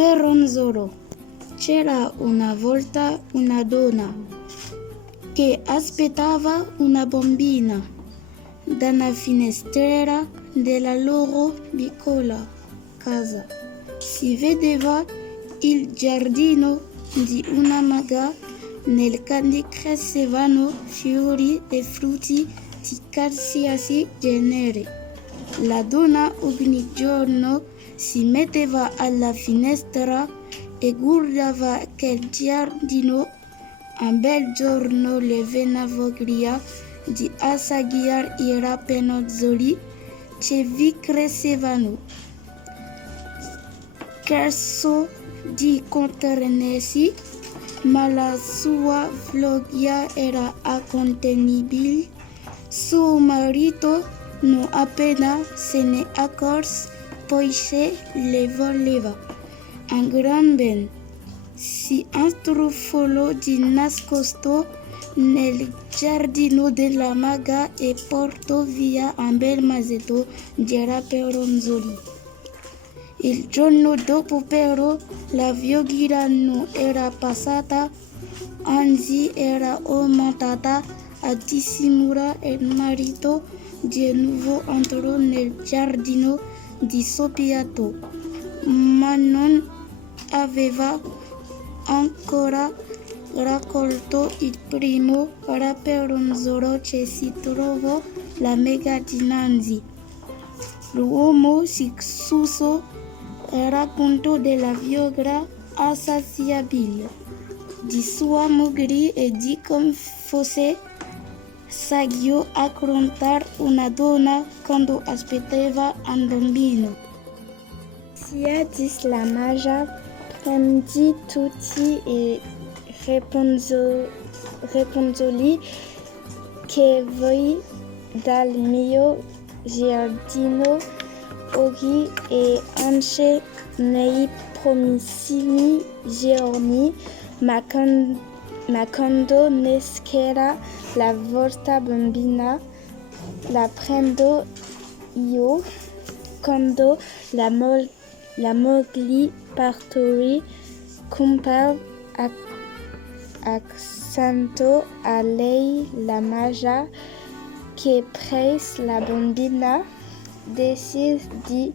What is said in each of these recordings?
Peronzolo. C'era una volta una donna che aspettava una bambina dalla finestra della loro piccola casa. Si vedeva il giardino di una maga nel quale crescevano fiori e frutti di qualsiasi genere. La donna ogni giorno si metteva alla finestra e guardava quel giardino. Un bel giorno le venne voglia di assaggiare i rapenozoli che vi crescevano. Cercò di contenersi, ma la sua voglia era incontenibile. Suo marito non appena se ne accorse, poiché le voleva un gran bene. Si intrufolò di nascosto nel giardino della maga e portò via un bel masetto di raperonzoli. Il giorno dopo però la voglia non era passata, anzi era aumentata a dissimulare. Il marito di nuovo entrò nel giardino di soppiatto, ma non aveva ancora raccolto il primo raperonzolo che si trovò la maga dinanzi. L'uomo si scusò e raccontò della voglia insaziabile di sua moglie e di come fosse saggio affrontare una donna quando aspettava un bambino. Sia dis la maga, prendi tutti i rapunzoli che vuoi dal mio giardino oggi e anche nei prossimi giorni, ma quando nascerà la vostra bambina la prendo io. Quando la moglie partorì, compare accanto a lei la maga che prese la bambina, decise di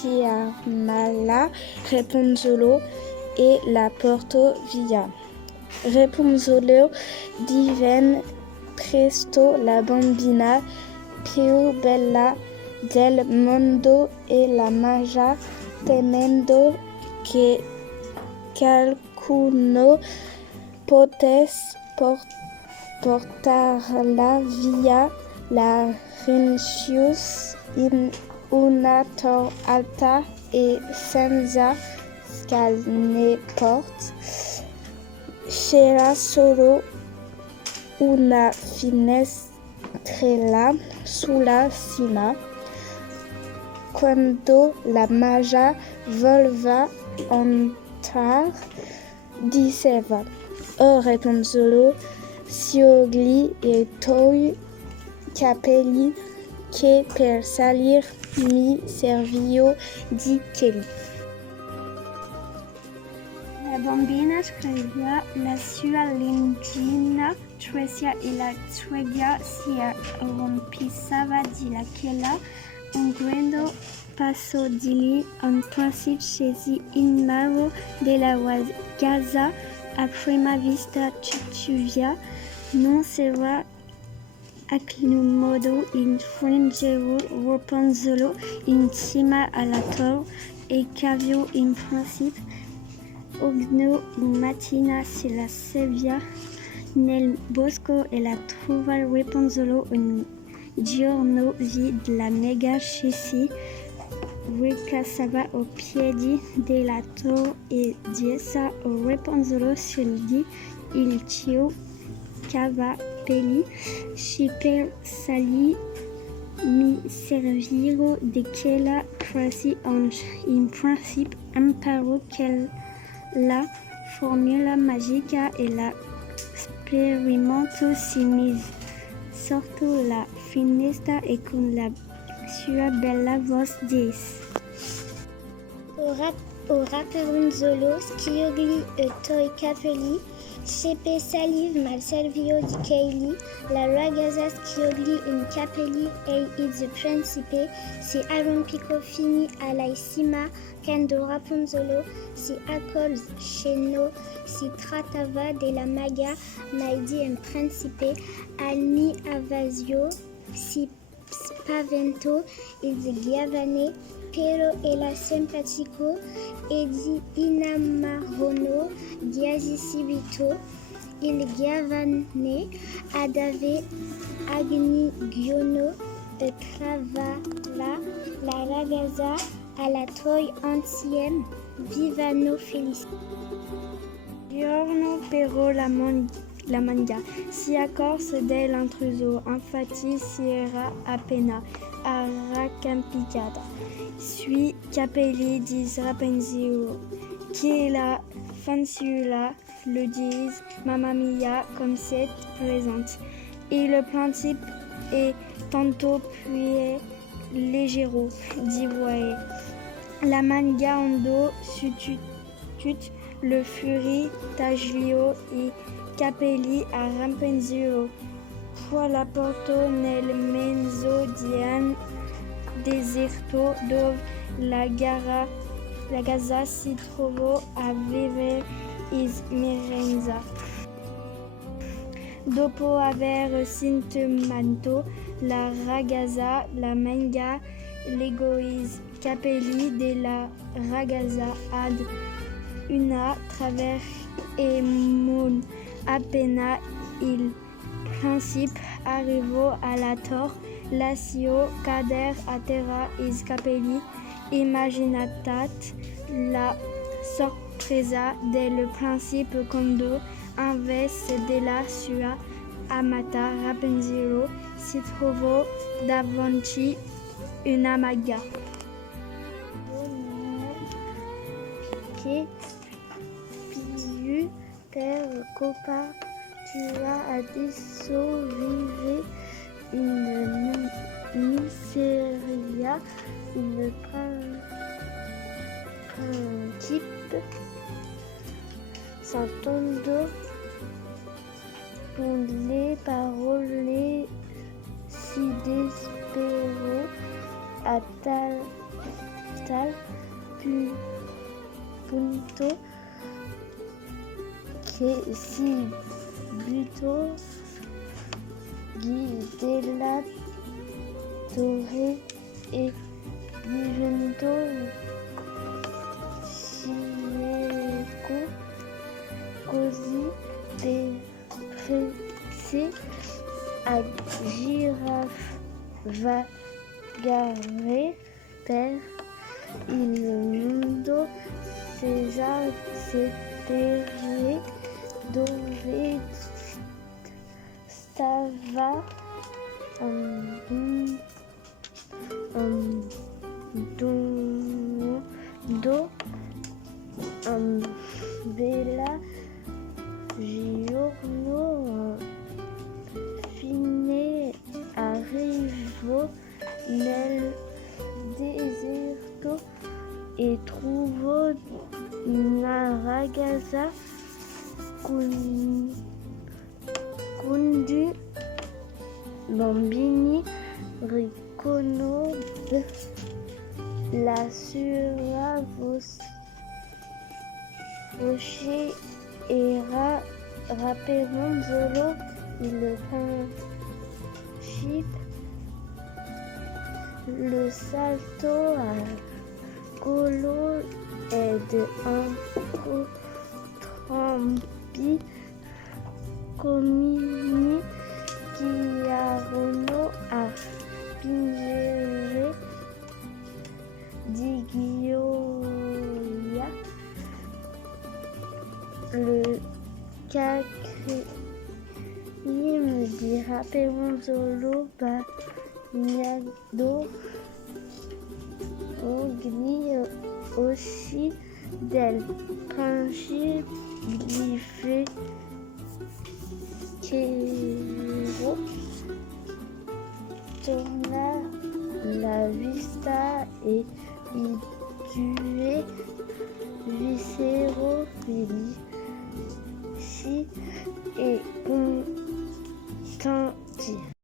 chiamarla Rapunzolo e la portò via. Rapunzolo divenne presto la bambina più bella del mondo e la maga, temendo che qualcuno potesse portarla via, la rinchiuse in una torre alta e senza scale né porte. C'era solo una finestrella sulla cima. Quando la maga voleva entrare, diceva: "Oh Rapunzolo, sciogli i tuoi capelli che per salire mi servio di cheli." La bambina scriveva la sua lingina treccia e la tregua si rompissava di la chela. Un grande passo di lì, un principe scesi in mano della ragazza. A prima vista tuttavia non s'era accommodato in fringere Rapunzolo in cima alla torre e cambiò in principe. Ogni mattina se la sedia nel bosco e la trovò Rapunzolo. Un giorno vide la maga che si ricassava ai piedi della torre e disse a Rapunzolo: "Sciogli i tuoi capelli che per salire mi servirò di quella frase." In principe imparò la formula magica e la sperimentò. Si mise sotto la finestra e con la sua bella voce disse: au Raperonzolo, Schiogli e Toi Capelli, Cepe Salive mal Servio di Caeli, la ragazza Schiogli in Capelli e il Principe, si arrompico fini alla cima, quando Rapunzolo si accolscenò, si trattava della maga, ma di un principe, alni avasio, si spaventò, il giovane, però era simpatico e di innamorò quasi subito. Il giovane aveva agnigono e trovava la ragazza alla toi insieme, vivano felici. Giorno però la mangia si accorse dell'intruso, infatti si era appena arrampicata sui capelli di Rapunzel, che la fanciulla le dise Mamma mia comme c'est présente. Et le principe est tantôt puis légero, dit voyer. La manga andò su tut le furie taglio e capelli a Rapunzel. Poi la portò nel mezzo di un deserto dove la ragazza si trovò a vivere smerenzata. Dopo aver sistemato la ragazza, la mangia legò i capelli della ragazza ad una traversa e non appena il principe arrivò alla torre, lasciò cadere a terra i capelli. Immaginate la sorpresa del principe quando, invece della sua amata Rapunzel, si trovò davanti una maga. Che più per copertura adesso vive in miseria, il principe s'entendant pour les paroles si désespérées à tal punto che si buttò della torre e diventò cieco, così depresse a girovagare per il mondo senza sapere dove stava andando. Un bel giorno fine arrivò nel deserto e trovò una ragazza con due bambini. Riconobbe la sua voce era Rapunzel, il principe le salto al collo ed entrambi comuni chiarono a spingere di gioia. Le quatrième di Rapunzel bagnado ogni aussi del principe gli fecero torna la vista e i duvet, viscérophilie, chi et contentie.